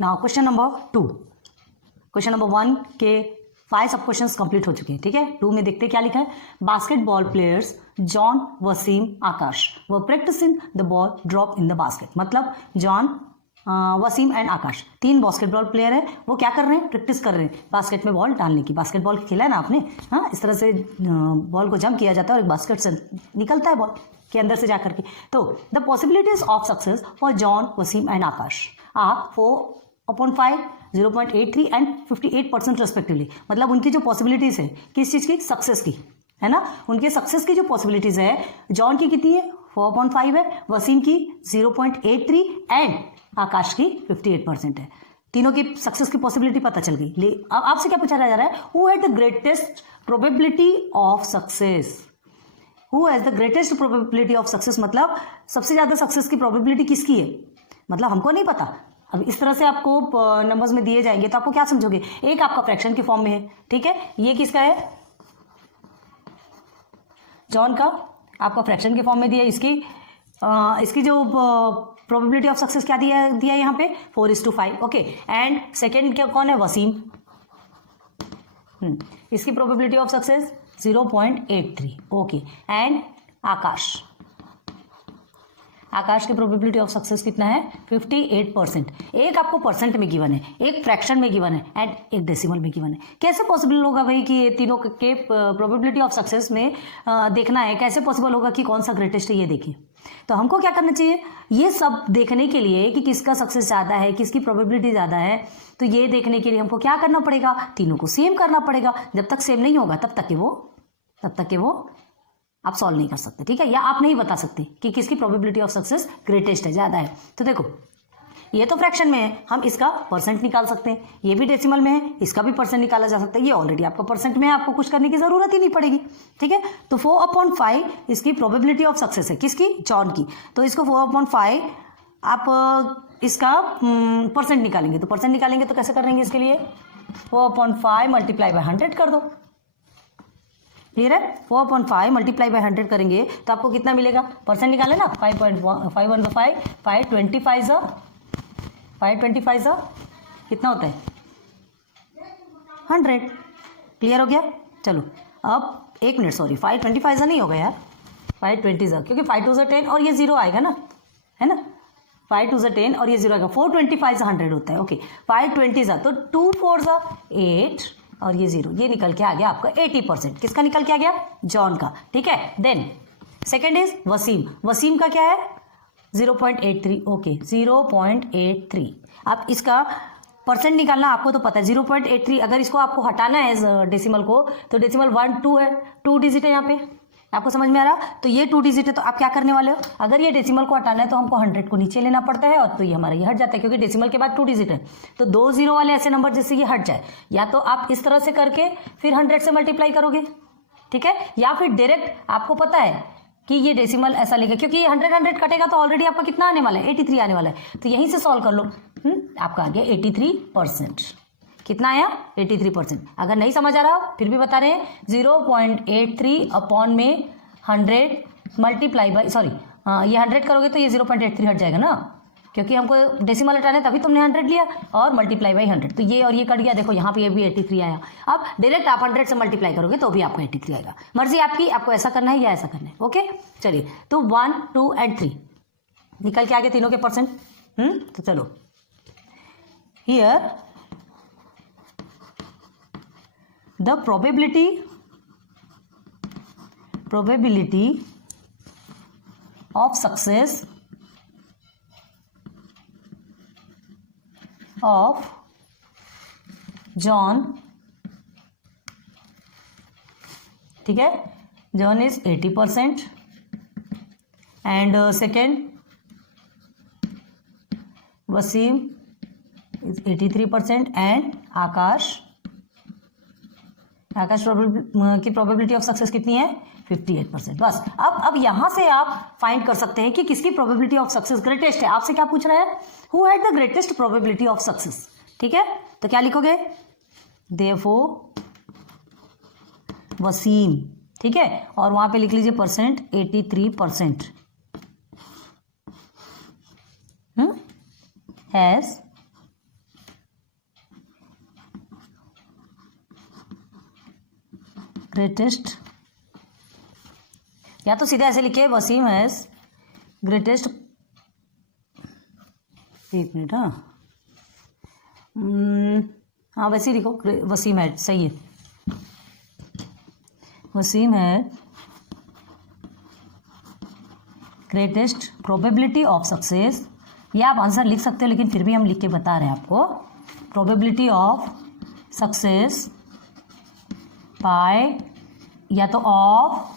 Now question number 2, question number 1 के 5 सब questions complete हो चुके हैं, ठीक है। 2 में देखते क्या लिखा है। Basketball players John, Wasim, Akash were practising the ball drop in the basket. मतलब John, Wasim and Akash 3 basketball player है, वो क्या कर रहे हैं, प्रैक्टिस कर रहे हैं बास्केट में बॉल डालने की। बास्केटबॉल खेला है ना आपने, हाँ, इस तरह से बॉल को जंप किया जाता है और एक बास्केट से निकलता है बॉल के अंदर से जाकर के। तो the possibilities of success for John, Wasim and Akash are 4/5, 0.83 and 58% respectively. मतलब उनकी जो पॉसिबिलिटीज है किस चीज़ की, सक्सेस की, है ना। उनके सक्सेस की जो पॉसिबिलिटीज है, जॉन की कितनी है, 4.5 है, वसीम की 0.83 एंड आकाश की 58% है। तीनों की सक्सेस की पॉसिबिलिटी पता चल गई। अब आपसे क्या पूछा जा रहा है, who had the greatest probability of success. Who has the greatest probability of success, मतलब सबसे ज्यादा सक्सेस की प्रोबेबिलिटी किसकी है, मतलब हमको नहीं पता। अब इस तरह से आपको नंबर्स में दिए जाएंगे तो आपको क्या समझोगे, एक आपका फ्रैक्शन के फॉर्म में है, ठीक है। ये किसका है, जॉन का, आपका फ्रैक्शन के फॉर्म में दिया। इसकी जो प्रोबेबिलिटी ऑफ सक्सेस क्या दिया यहाँ पे, 4:5, ओके। एंड सेकेंड क्या कौन है, वसीम, इसकी probability of success 0.83, okay. And Akash की प्रोबेबिलिटी ऑफ सक्सेस कितना है, 58%। एक आपको परसेंट में गिवन है, एक फ्रैक्शन में गिवन है एंड एक डेसिमल में गिवन है। कैसे पॉसिबल होगा भाई कि ये तीनों के प्रोबेबिलिटी ऑफ सक्सेस में देखना है, कैसे पॉसिबल होगा कि कौन सा ग्रेटेस्ट है ये देखिए। तो हमको क्या करना चाहिए, ये सब देखने के लिए कि किसका सक्सेस ज़्यादा है, किसकी प्रोबेबिलिटी ज़्यादा है, तो ये देखने के लिए हमको क्या करना पड़ेगा, तीनों को सेम करना पड़ेगा। जब तक सेम नहीं होगा तब तक के वो आप सॉल्व नहीं कर सकते, ठीक है। या आप नहीं बता सकते कि किसकी प्रोबेबिलिटी ऑफ सक्सेस ग्रेटेस्ट है, ज़्यादा है। तो देखो ये तो फ्रैक्शन में है, हम इसका परसेंट निकाल सकते हैं। ये भी डेसिमल में है, इसका भी परसेंट निकाला जा सकता है। ये ऑलरेडी आपका परसेंट में है, आपको कुछ करने की जरूरत ही नहीं पड़ेगी, ठीक है। तो 4/5 इसकी प्रोबेबिलिटी ऑफ सक्सेस है, किसकी, जॉन की। तो इसको 4/5 आप इसका परसेंट निकालेंगे। तो परसेंट निकालेंगे तो कैसे करेंगे, इसके लिए 4/5 मल्टीप्लाई बाय 100 कर दो, क्लियर है। 4/5 मल्टीप्लाई बाय 100 करेंगे तो आपको कितना मिलेगा, परसेंट निकाले ना, 5.5 525 कितना होता है, 100, क्लियर हो गया। चलो अब 1 मिनट, सॉरी 525 नहीं होगा यार, 520 क्योंकि 5 2 10 और ये 0 आएगा ना, है ना, 5 2 10 और ये 0 आएगा। 425 100 होता है, ओके। 520 तो 2 4 8 और ये 0, ये निकल के आ गया आपका 80%। किसका निकल के आ गया, जॉन का, ठीक है। देन सेकेंड इज वसीम का क्या है, 0.83, ओके 0.83। अब इसका परसेंट निकालना आपको तो पता है 0.83। अगर इसको आपको हटाना है डेसिमल को, तो डेसिमल 1 2 है, 2 डिजिट है यहाँ पे, आपको समझ में आ रहा। तो ये 2 डिजिट है, तो आप क्या करने वाले हो, अगर ये डेसिमल को हटाना है तो हमको 100 को नीचे लेना पड़ता है, और तो ये हमारा ये हट जाता है क्योंकि डेसिमल के बाद 2 डिजिट है। तो 2 0 वाले ऐसे नंबर जिससे ये हट जाए, या तो आप इस तरह से करके फिर 100 से मल्टीप्लाई करोगे, ठीक है, या फिर डायरेक्ट आपको पता है कि ये डेसिमल ऐसा लेगा, क्योंकि ये 100 कटेगा तो ऑलरेडी आपका कितना आने वाला है, 83 आने वाला है। तो यहीं से सॉल्व कर लो, आपका आ गया 83%। कितना आया, 83%। अगर नहीं समझ आ रहा फिर भी बता रहे हैं, 0.83 अपॉन में 100 मल्टीप्लाई बाई, सॉरी ये 100 करोगे तो ये 0.83 हट जाएगा ना, क्योंकि हमको डेसिमल हटाना है तभी तुमने 100 लिया, और मल्टीप्लाई बाई 100, तो ये और ये कट गया। देखो यहाँ पे ये भी 83 आया। अब डायरेक्ट आप 100 से मल्टीप्लाई करोगे तो भी आपको 83 आएगा। मर्जी आपकी, आपको ऐसा करना है या ऐसा करना है, ओके। चलिए, तो 1 2 एंड 3 निकल के आ गए तीनों के परसेंट। तो चलो, here the probability of success of John, ठीक है, John is 80% and second Wasim is 83% and आकाश की प्रोबेबिलिटी ऑफ सक्सेस कितनी है, 58%। बस अब यहां से आप फाइंड कर सकते हैं कि किसकी प्रोबेबिलिटी ऑफ सक्सेस ग्रेटेस्ट है। आपसे क्या पूछ रहा है, who had the greatest probability of success, ठीक है। तो क्या लिखोगे, देयरफॉर वसीम, ठीक है, और वहां पे लिख लीजिए परसेंट 83% हैज ग्रेटेस्ट, या तो सीधे ऐसे लिखे वसीम हैज ग्रेटेस्ट, एक मिनट, हाँ वैसे ही लिखो, वसीम है, सही है, वसीम है ग्रेटेस्ट प्रोबेबिलिटी ऑफ सक्सेस, या आप आंसर लिख सकते हो लेकिन फिर भी हम लिख के बता रहे हैं आपको, प्रोबेबिलिटी ऑफ सक्सेस बाय, या तो ऑफ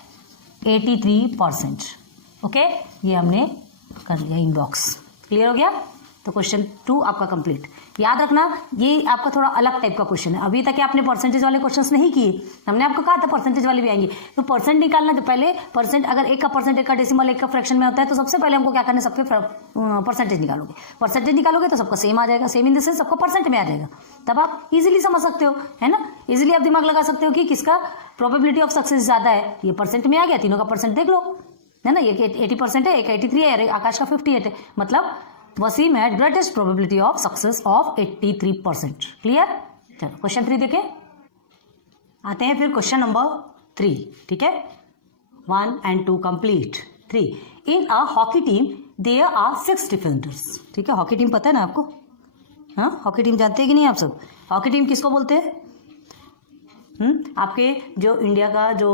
83%। ओके, ये हमने कर लिया इनबॉक्स, क्लियर हो गया। तो क्वेश्चन 2 आपका कंप्लीट। याद रखना ये आपका थोड़ा अलग टाइप का क्वेश्चन है, अभी तक आपने परसेंटेज वाले क्वेश्चंस नहीं किए, हमने आपको कहा था परसेंटेज वाले भी आएंगे। तो परसेंट निकालना, तो पहले परसेंट, अगर एक का परसेंट, एक का डेसिमल, एक का फ्रैक्शन में होता है तो सबसे पहले हमको क्या करना है, सबके परसेंटेज निकालोगे। परसेंटेज निकालोगे तो सबका सेम आ जाएगा, सेम इन द सेंस सबका परसेंट में आ जाएगा, तब आप इजीली समझ सकते हो, है ना, इजीली आप दिमाग लगा सकते हो कि किसका प्रोबेबिलिटी ऑफ सक्सेस ज्यादा है। ये परसेंट में आ गया, तीनों का परसेंट देख लो, है ना, ये 80% है, एक 83 है, आकाश का 58 है, मतलब Wasim had greatest probability of success of 83%। Clear. चलो क्वेश्चन 3 देखें, आते हैं फिर क्वेश्चन नंबर 3। ठीक है, 1 and 2 complete. 3, in a hockey team there are 6 defenders. ठीक है, हॉकी टीम पता है ना आपको, हाँ हॉकी टीम जानते हैं कि नहीं आप सब? हॉकी टीम किसको बोलते हैं? आपके जो इंडिया का जो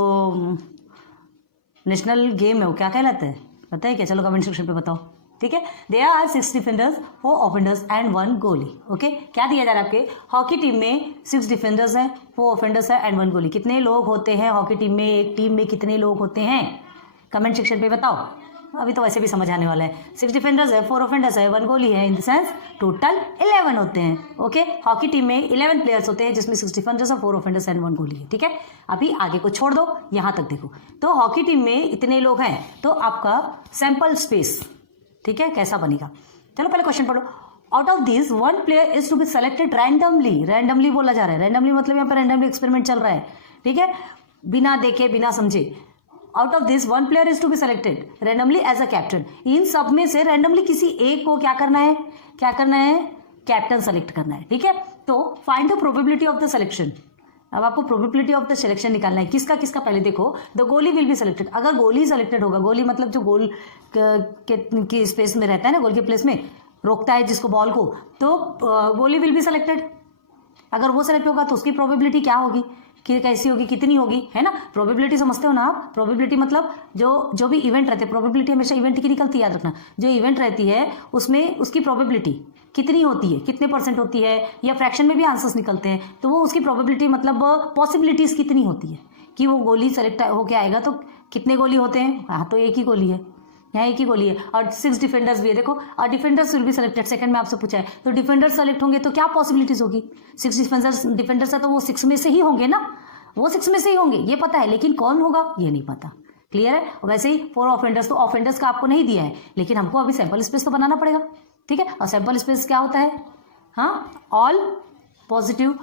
नेशनल गेम है वो क्या कहलाता है, पता है क्या? चलो कमेंट सेक्शन पे बताओ। ठीक है, there are 6 defenders, 4 offenders and 1 goalie. Okay, क्या दिया जा रहा है आपके हॉकी टीम में? 6 डिफेंडर्स हैं, 4 ऑफेंडर्स हैं एंड 1 गोली। कितने लोग होते हैं हॉकी टीम में? एक टीम में कितने लोग होते हैं? कमेंट सेक्शन पे बताओ, अभी तो वैसे भी समझ आने वाला है। 6 डिफेंडर्स है, 4 ऑफेंडर्स है, 1 गोली है, इन द सेंस टोटल 11 होते हैं। ओके, हॉकी टीम में 11 प्लेयर्स होते हैं जिसमें 6 डिफेंडर्स है, 4 ऑफेंडर्स एंड 1 गोली है। ठीक है, अभी आगे को छोड़ दो, यहाँ तक देखो। तो हॉकी टीम में इतने लोग हैं तो आपका सैंपल स्पेस, ठीक है, कैसा बनेगा? चलो पहले क्वेश्चन पढ़ो। Out of this 1 player is to be selected randomly. Randomly बोला जा रहा है, रैंडमली मतलब यहाँ पर रैंडमली एक्सपेरिमेंट चल रहा है। ठीक है, बिना देखे बिना समझे। Out of this 1 player is to be selected randomly as a captain. इन सब में से रैंडमली किसी एक को क्या करना है? क्या करना है? कैप्टन सेलेक्ट करना है। ठीक है, तो find the probability of the selection. अब आपको प्रोबेबिलिटी ऑफ द सिलेक्शन निकालना है। किसका किसका? पहले देखो, द गोली विल बी सेलेक्टेड। अगर गोली सेलेक्टेड होगा, गोली मतलब जो गोल के स्पेस में रहता है ना, गोल के प्लेस में रोकता है जिसको बॉल को, तो गोली विल बी सेलेक्टेड। अगर वो सेलेक्ट होगा तो उसकी प्रोबेबिलिटी क्या होगी, कि कैसी होगी, कितनी होगी, है ना? प्रोबेबिलिटी समझते हो ना आप? प्रोबेबिलिटी मतलब जो भी इवेंट रहते हैं, प्रोबेबिलिटी हमेशा इवेंट की निकलती है, याद रखना। जो इवेंट रहती है उसमें उसकी प्रोबेबिलिटी कितनी होती है, कितने परसेंट होती है, या फ्रैक्शन में भी आंसर्स निकलते हैं, तो वो उसकी प्रोबेबिलिटी मतलब पॉसिबिलिटीज कितनी होती है कि वो गोली सेलेक्ट होके आएगा। तो कितने गोली होते हैं? हाँ, तो एक ही गोली है, यहाँ एक ही गोली है। और 6 डिफेंडर्स भी है, देखो, और defenders will be selected. Second में आपसे पूछा है, तो डिफेंडर्स सेलेक्ट होंगे तो क्या पॉसिबिलिटीज होगी? 6 डिफेंडर्स है तो वो 6 में से ही होंगे ना, वो 6 में से ही होंगे, ये पता है, लेकिन कौन होगा ये नहीं पता। क्लियर है? वैसे ही 4 ऑफेंडर्स, तो ऑफेंडर्स का आपको नहीं दिया है, लेकिन हमको अभी सैंपल स्पेस तो बनाना पड़ेगा। ठीक है, और सैंपल स्पेस क्या होता है? हाँ, ऑल पॉजिटिव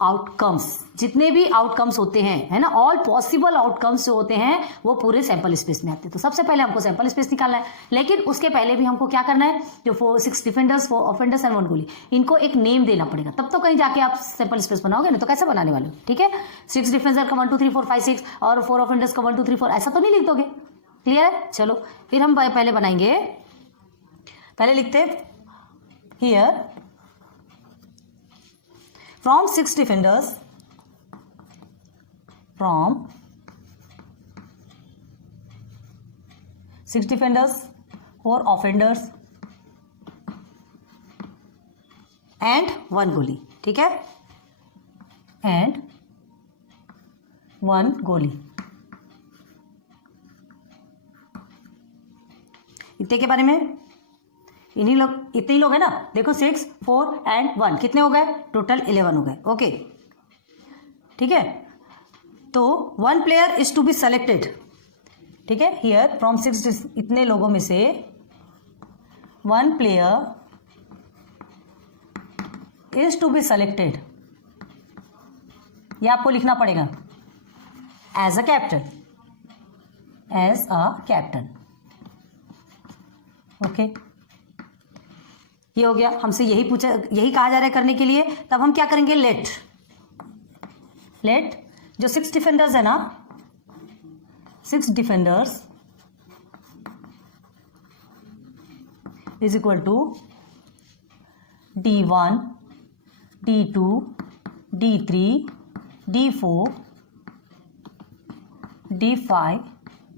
आउटकम्स, जितने भी आउटकम्स होते हैं, है ना, ऑल पॉसिबल आउटकम्स जो होते हैं वो पूरे सैंपल स्पेस में आते हैं। तो सबसे पहले हमको सैंपल स्पेस निकालना है, लेकिन उसके पहले भी हमको क्या करना है? जो 6 डिफेंडर्स, 4 ऑफेंडर्स एंड 1 गोली, इनको एक नेम देना पड़ेगा, तब तो कहीं जाके आप सैंपल स्पेस बनाओगे ना, तो कैसे बनाने वाले हो? ठीक है, 6 डिफेंडर का 1 2 3 4 5 6 और 4 ऑफेंडर्स का 1 2 3 4, ऐसा तो नहीं लिख दोगे। क्लियर है? चलो फिर हम पहले बनाएंगे, पहले लिखते here from 6 defenders, from 6 defenders, 4 offenders and 1 गोली। ठीक है, and 1 गोली। इतने के बारे में, इन्हीं लोग, इतने ही लोग है ना, देखो 6 4 and 1 कितने हो गए? टोटल 11 हो गए। ओके, ठीक है, तो 1 player is to be selected. ठीक है, हियर फ्रॉम 6, इतने लोगों में से 1 player is to be selected, ये आपको लिखना पड़ेगा as a captain, as a captain. Okay, ये हो गया। हमसे यही पूछा, यही कहा जा रहा है करने के लिए, तब हम क्या करेंगे? लेट जो 6 डिफेंडर्स है ना, 6 defenders is equal to D1, D2, D3, D4, D5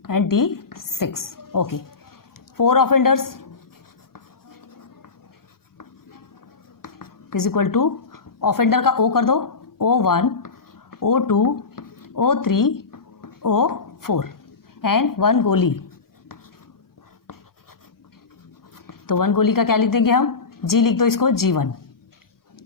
and D6. Okay. 4 offenders is equal to offender का O कर दो, O1, O2, O3, O4 and 1 गोली। तो 1 गोली का क्या लिख देंगे हम, G लिख दो इसको, G1।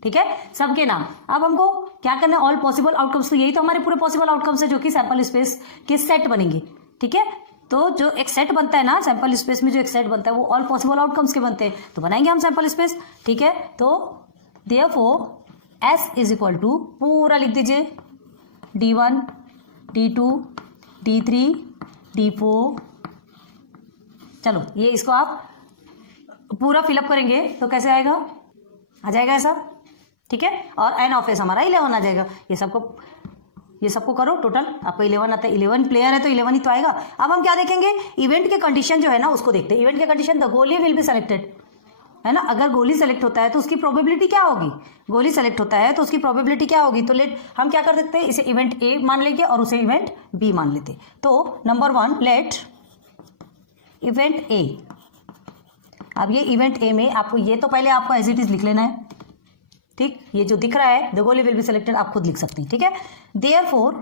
ठीक है, सबके नाम। अब हमको क्या करना है, ऑल पॉसिबल आउटकम्स, तो यही तो हमारे पूरे पॉसिबल आउटकम्स है जो कि सैंपल स्पेस के सेट बनेंगे। ठीक है, तो जो एक सेट बनता है ना सैंपल स्पेस में, जो एक सेट बनता है वो ऑल पॉसिबल आउटकम्स के बनते हैं, तो बनाएंगे हम सैंपल स्पेस। ठीक है, तो therefore S is equal to पूरा लिख दीजिए, D1, D2, D3, D4। चलो ये इसको आप पूरा फिलअप करेंगे तो कैसे आएगा, आ जाएगा ऐसा। ठीक है, और N ऑफ S हमारा 11 आ जाएगा। ये सबको करो, टोटल आपका 11 आता है। 11 प्लेयर है तो 11 ही तो आएगा। अब हम क्या देखेंगे, इवेंट के कंडीशन जो है ना उसको देखते हैं। इवेंट के कंडीशन, द गोली विल बी सेलेक्टेड, है ना। अगर गोली सेलेक्ट होता है तो उसकी प्रोबेबिलिटी क्या होगी, गोली सेलेक्ट होता है तो उसकी प्रोबेबिलिटी क्या होगी। तो लेट हम क्या कर सकते हैं, इसे इवेंट A मान लेंगे और उसे इवेंट B मान लेते। तो नंबर 1 लेट इवेंट A। अब ये इवेंट A में आपको ये तो पहले आपको एज इट इज लिख लेना है। ठीक, ये जो दिख रहा है द गोली विल बी सेलेक्टेड आप खुद लिख सकते हैं। ठीक है, therefore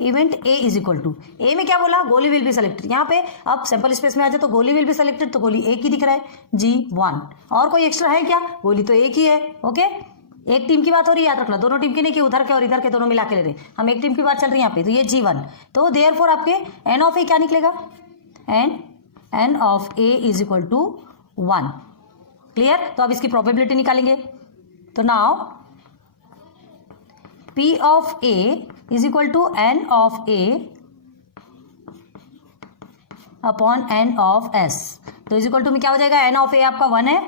event A is equal to, A में क्या बोला, गोली विल बी सेलेक्टेड। यहाँ पे अब सैंपल स्पेस में आ जाए तो गोली विल बी सेलेक्टेड, तो गोली एक ही दिख रहा है, G1। और कोई एक्स्ट्रा है क्या, गोली तो एक ही है। ओके, एक टीम की बात हो रही है, याद रखना, दोनों टीम की नहीं कि उधर के और इधर के दोनों मिला के ले रहे, हम एक टीम की बात चल रही है यहाँ पे। तो ये G1, तो देयरफॉर आपके N ऑफ A क्या निकलेगा, N of A is equal to 1। Clear, तो अब इसकी प्रोबेबिलिटी निकालेंगे। तो now P of A is equal to N of A upon N of S। तो इज इक्वल टू में क्या हो जाएगा, N ऑफ A आपका 1 है,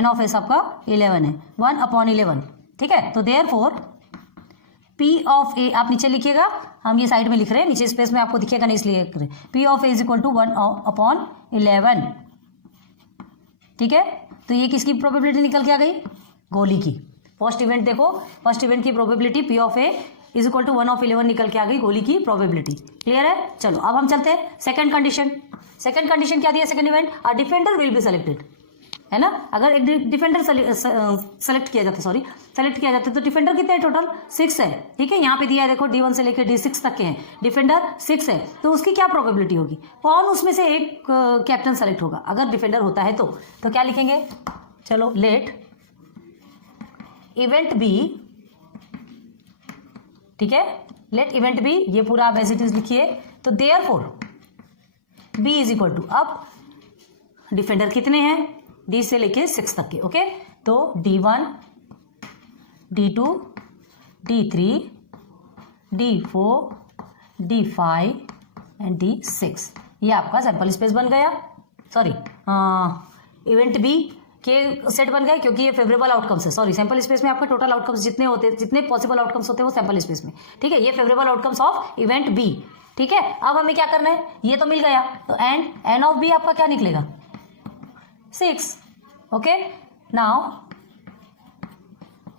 N ऑफ S आपका 11 है, 1 अपॉन 11। ठीक है, तो देयरफॉर P ऑफ A आप नीचे लिखिएगा, हम ये साइड में लिख रहे हैं, नीचे स्पेस में आपको दिखेगा नहीं इसलिए लिख रहे हैं। P of A is equal to 1 upon 11। ठीक है, तो ये किसकी प्रोबेबिलिटी निकल के आ गई, गोली की। फर्स्ट इवेंट देखो, फर्स्ट इवेंट की probability P of A is equal to 1 of 11 निकल के आ गई, गोली की प्रोबेबिलिटी। क्लियर है, चलो अब हम चलते हैं सेकंड कंडीशन। सेकंड कंडीशन क्या दिया, second event a defender will be selected, है ना। अगर एक डिफेंडर सेलेक्ट किया जाता है तो डिफेंडर कितने हैं, टोटल 6 है। ठीक है, यहाँ पे दिया है देखो, D1 से लेकर D6 तक के हैं, डिफेंडर 6 है, तो उसकी क्या प्रोबेबिलिटी होगी, कौन उसमें से एक कैप्टन सेलेक्ट होगा अगर डिफेंडर होता है तो क्या लिखेंगे, चलो लेट इवेंट B। ठीक है, लेट इवेंट B, ये पूरा आप एज इट इज लिखिए। तो therefore B is equal to, अब डिफेंडर कितने हैं, D से लेके 6 तक के। ओके, तो D1, D2, D3, D4, D5 and D6, ये आपका सैंपल स्पेस बन गया। सॉरी, इवेंट B के सेट बन गए, क्योंकि ये फेवरेबल आउटकम्स है। सॉरी, सैंपल स्पेस में आपका टोटल आउटकम्स जितने पॉसिबल आउटकम्स होते हैं वो सैंपल स्पेस में। ठीक है, ये favourable outcomes of event B। ठीक है, अब हमें क्या करना है, ये तो मिल गया, तो N ऑफ B आपका क्या निकलेगा, 6। Okay, now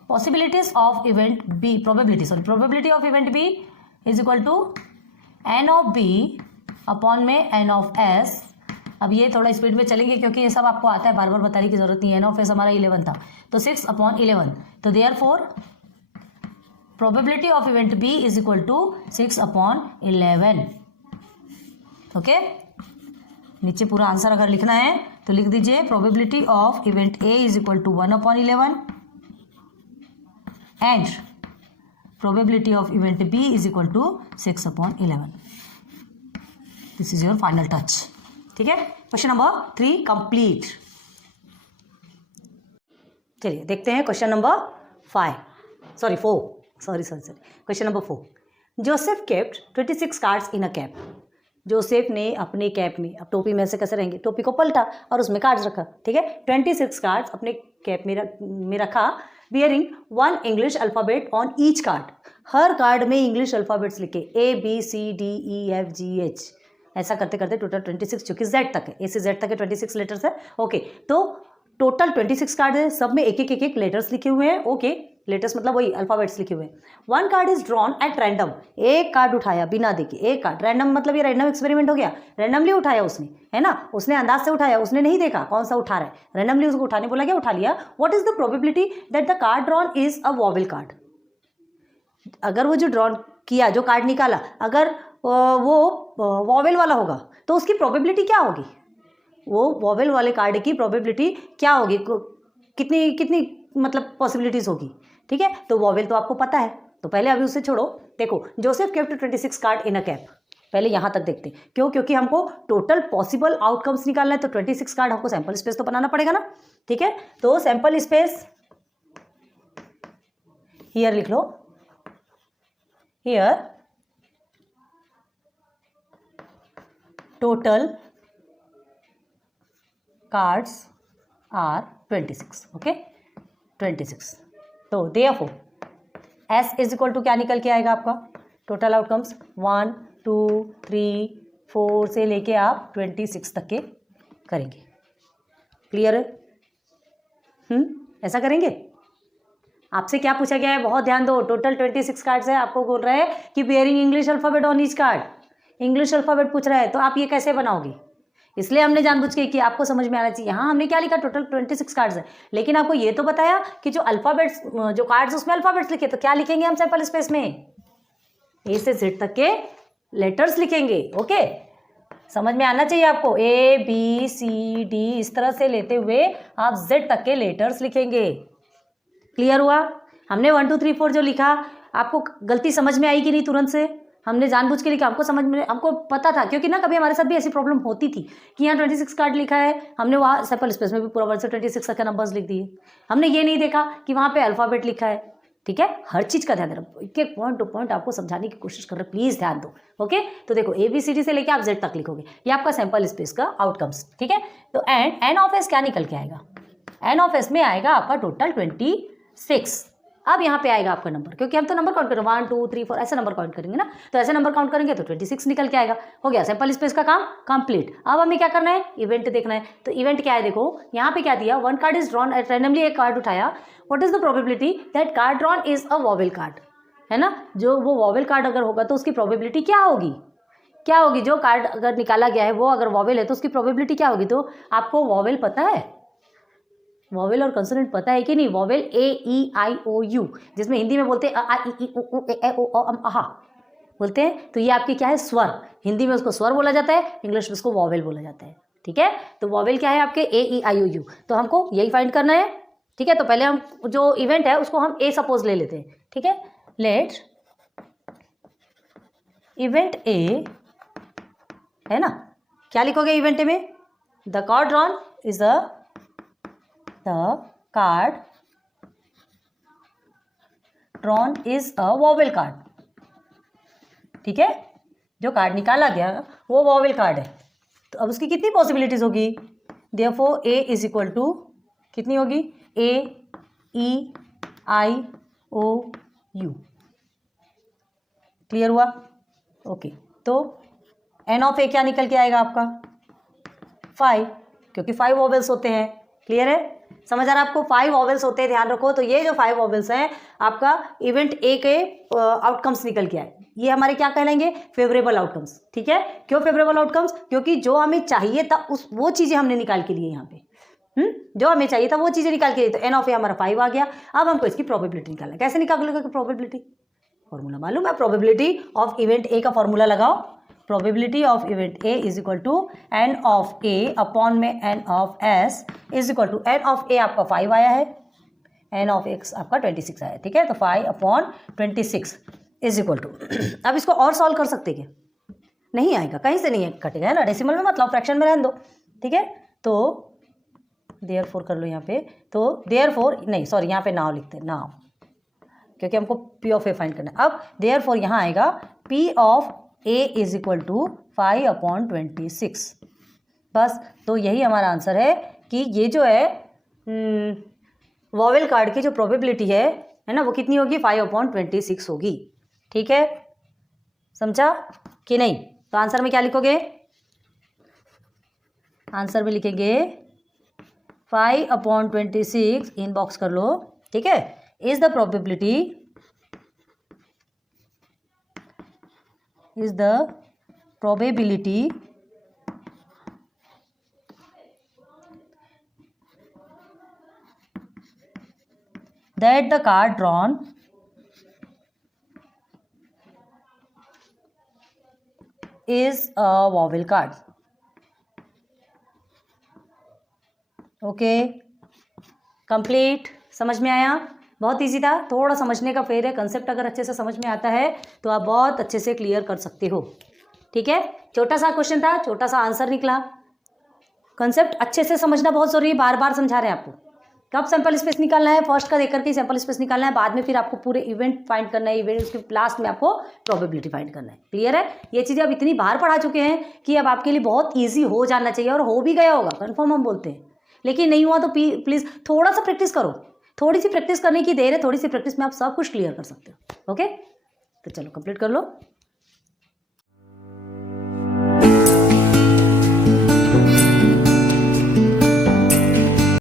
possibilities of event B, probability of event B is equal to N of B upon में N ऑफ S। अब ये थोड़ा स्पीड में चलेंगे क्योंकि ये सब आपको आता है, बार बार बताने की जरूरत नहीं है। N ऑफ S हमारा 11 था, तो 6 अपॉन 11, तो therefore probability of event B is equal to 6 upon 11। Okay, नीचे पूरा आंसर अगर लिखना है तो लिख दीजिए, probability of event A is equal to 1 upon 11 and probability of event B is equal to 6 upon 11। This is your final touch. ठीक है, क्वेश्चन नंबर 3 कंप्लीट। चलिए देखते हैं question number 4। Question number 4। Joseph kept 26 cards in a cap. Joseph ने अपने cap में, अब टोपी में से कैसे रहेंगे, टोपी को पलटा और उसमें कार्ड्स रखा। ठीक है, 26 कार्ड्स अपने कैप में रखा। Bearing 1 English alphabet on each card, her card में इंग्लिश अल्फ़ाबेट्स लिखे ABCDEFGH, ऐसा करते करते टोटल 26, चूंकि Z तक है, A से Z तक है 26 लेटर्स है। ओके, तो टोटल 26 कार्ड है, सब में एक एक लेटर्स लिखे हुए हैं। ओके, लेटर्स मतलब वही अल्फ़ाबेट्स लिखे हुए हैं। 1 card is drawn at random, एक कार्ड उठाया बिना देखे, एक कार्ड रैंडम मतलब ये रैंडम एक्सपेरिमेंट हो गया, रैंडमली उठाया उसने, है ना, उसने अंदाज से उठाया, उसने नहीं देखा कौन सा उठा रहा है, रैंडमली उसको उठाने बोला गया, उठा लिया। What is the probability that the card drawn is a vowel card, अगर वो जो ड्रॉन किया, जो कार्ड निकाला, अगर वो वॉवेल वाला होगा तो उसकी प्रोबेबिलिटी क्या होगी, वो वॉवेल वाले कार्ड की प्रोबेबिलिटी क्या होगी, कितनी कितनी मतलब पॉसिबिलिटीज़ होगी। ठीक है, तो वॉवेल तो आपको पता है, तो पहले अभी उसे छोड़ो। देखो, Joseph kept 26 card in a cap, पहले यहाँ तक देखते हैं, क्यों, क्योंकि हमको टोटल पॉसिबल आउटकम्स निकालना है, तो 26 कार्ड हमको सैंपल स्पेस तो बनाना पड़ेगा ना। ठीक है, तो सैंपल स्पेस हियर लिख लो, here total cards are 26। Okay, 26। तो therefore S is equal to क्या निकल के आएगा आपका, टोटल आउटकम्स 1 2 3 4 से लेके आप 26 तक के करेंगे। क्लियर है? ऐसा करेंगे। आपसे क्या पूछा गया है, बहुत ध्यान दो, टोटल 26 कार्ड्स है, आपको बोल रहा है कि bearing English alphabet on each card, English alphabet पूछ रहा है, तो आप ये कैसे बनाओगे, इसलिए हमने जानबूझ के कि आपको समझ में आना चाहिए। यहाँ हमने क्या लिखा, टोटल 26 कार्ड्स है, लेकिन आपको ये तो बताया कि जो अल्फाबेट्स, जो कार्ड्स उसमें अल्फाबेट्स लिखे, तो क्या लिखेंगे हम सैंपल स्पेस में, ए से जेड तक के लेटर्स लिखेंगे। ओके, समझ में आना चाहिए आपको, ABCD इस तरह से लेते हुए आप जेड तक के लेटर्स लिखेंगे। क्लियर हुआ? हमने 1 2 3 4 जो लिखा, आपको गलती समझ में आई कि नहीं, तुरंत से हमने जानबूझ के लिखा, हमको समझ में, हमको पता था, क्योंकि ना कभी हमारे साथ भी ऐसी प्रॉब्लम होती थी कि यहाँ 26 कार्ड लिखा है, हमने वहाँ सैंपल स्पेस में भी पूरा 1 से 26 तक के नंबर्स लिख दिए, हमने ये नहीं देखा कि वहाँ पे अल्फ़ाबेट लिखा है। ठीक है, हर चीज़ का ध्यान देना, एक एक पॉइंट टू पॉइंट आपको समझाने की कोशिश कर रहे, प्लीज़ ध्यान दो। ओके, तो देखो ABCD से लेके आप Z तक लिखोगे, ये आपका सैंपल स्पेस का आउटकम्स। ठीक है, तो एन ऑफ एस क्या निकल के आएगा, एन ऑफ एस में आएगा आपका टोटल 26। अब यहाँ पे आएगा आपका नंबर, क्योंकि हम तो नंबर काउंट करेंगे 1 2 3 4 ऐसे नंबर काउंट करेंगे ना, तो ऐसे नंबर काउंट करेंगे तो 26 निकल के आएगा। हो गया सैंपल स्पेस का काम कंप्लीट। अब हमें क्या करना है, इवेंट देखना है। तो इवेंट क्या है, देखो यहाँ पे क्या दिया, 1 कार्ड इज ड्रॉन, रैंडमली एक कार्ड उठाया, what is the probability that card drawn is a vowel card, है ना, जो वो वॉवेल कार्ड अगर होगा तो उसकी प्रोबेबिलिटी क्या होगी, क्या होगी, जो कार्ड अगर निकाला गया है वो अगर वॉवेल है तो उसकी प्रोबेबिलिटी क्या होगी। तो आपको वॉवेल पता है, वॉवेल और कंसोनेंट पता है कि नहीं, वॉवेल AEIOU, जिसमें हिंदी में बोलते हैं अ आ इ ई उ ऊ ए ऐ ओ औ अम अहा बोलते हैं, तो ये आपके क्या है, स्वर, हिंदी में उसको स्वर बोला जाता है, इंग्लिश में उसको वॉवेल बोला जाता है। ठीक है, तो वॉवेल क्या है आपके AEIOU, तो हमको यही फाइंड करना है। ठीक है, तो पहले हम जो इवेंट है उसको हम A सपोज ले लेते हैं। ठीक है, लेट इवेंट A है ना, क्या लिखोगे इवेंट A में, the card drawn is the card drawn is a vowel card। ठीक है, जो कार्ड निकाला गया वो वॉवेल कार्ड है, तो अब उसकी कितनी पॉसिबिलिटीज होगी, therefore A is equal to कितनी होगी, AEIOU। क्लियर हुआ? ओके, तो N ऑफ A क्या निकल के आएगा आपका 5, क्योंकि 5 वॉवेल्स होते हैं। क्लियर है, समझ आ रहा है आपको, 5 वॉवेल्स होते हैं, ध्यान रखो। तो ये जो 5 वॉवेल्स हैं आपका इवेंट A के आउटकम्स निकल के आए, ये हमारे क्या कहलाएंगे, फेवरेबल आउटकम्स। ठीक है, क्यों फेवरेबल आउटकम्स, क्योंकि जो हमें चाहिए था वो चीज़ें हमने निकाल के लिए यहाँ पे, जो हमें चाहिए था वो चीज़ें निकाल के लिए, तो N ऑफ A हमारा 5 आ गया। अब हमको इसकी प्रोबेबिलिटी निकालना है, कैसे निकालोगे प्रोबेबिलिटी, फॉर्मूला मालूम है, प्रोबेबिलिटी ऑफ इवेंट A का फॉर्मूला लगाओ, probability of event A is equal to N of A upon में N of S is equal to, N of A आपका 5 आया है, N ऑफ X आपका 26 आया। ठीक है, तो 5 अपॉन 26 इज इक्वल टू, अब इसको और सॉल्व कर सकते क्या, नहीं आएगा, कहीं से नहीं कटेगा, है ना, डेसिमल में मतलब फ्रैक्शन में रहने दो। ठीक है, तो देयरफॉर कर लो यहाँ पे, तो देयरफॉर नहीं, सॉरी यहाँ पे नाउ लिखते हैं, नाउ, क्योंकि हमको P ऑफ A फाइंड करना है। अब देयरफॉर यहाँ आएगा P of A is equal to 5 upon 26, बस। तो यही हमारा आंसर है कि ये जो है वॉवेल कार्ड की जो प्रोबेबिलिटी है ना, वो कितनी होगी 5/26 होगी। ठीक है, समझा कि नहीं? तो आंसर में क्या लिखोगे? आंसर में लिखेंगे 5/26, इनबॉक्स कर लो। ठीक है, is the probability that the card drawn is a vowel card. Okay, complete. समझ में आया? बहुत इजी था, थोड़ा समझने का फेर है। कंसेप्ट अगर अच्छे से समझ में आता है तो आप बहुत अच्छे से क्लियर कर सकते हो। ठीक है, छोटा सा क्वेश्चन था, छोटा सा आंसर निकला। कंसेप्ट अच्छे से समझना बहुत जरूरी है, बार बार समझा रहे हैं आपको। कब सैंपल स्पेस निकालना है? फर्स्ट का देख करके सैंपल स्पेस निकालना है, बाद में फिर आपको पूरे इवेंट फाइंड करना है, इवेंट उसके लास्ट में आपको प्रोबेबिलिटी फाइंड करना है। क्लियर है? ये चीज़ें अब इतनी बार पढ़ा चुके हैं कि अब आपके लिए बहुत ईजी हो जाना चाहिए, और हो भी गया होगा, कन्फर्म हम बोलते हैं। लेकिन नहीं हुआ तो प्लीज़ थोड़ा सा प्रैक्टिस करो, थोड़ी सी प्रैक्टिस करने की देर है, थोड़ी सी प्रैक्टिस में आप सब कुछ क्लियर कर सकते हो। ओके, तो चलो कंप्लीट कर लो।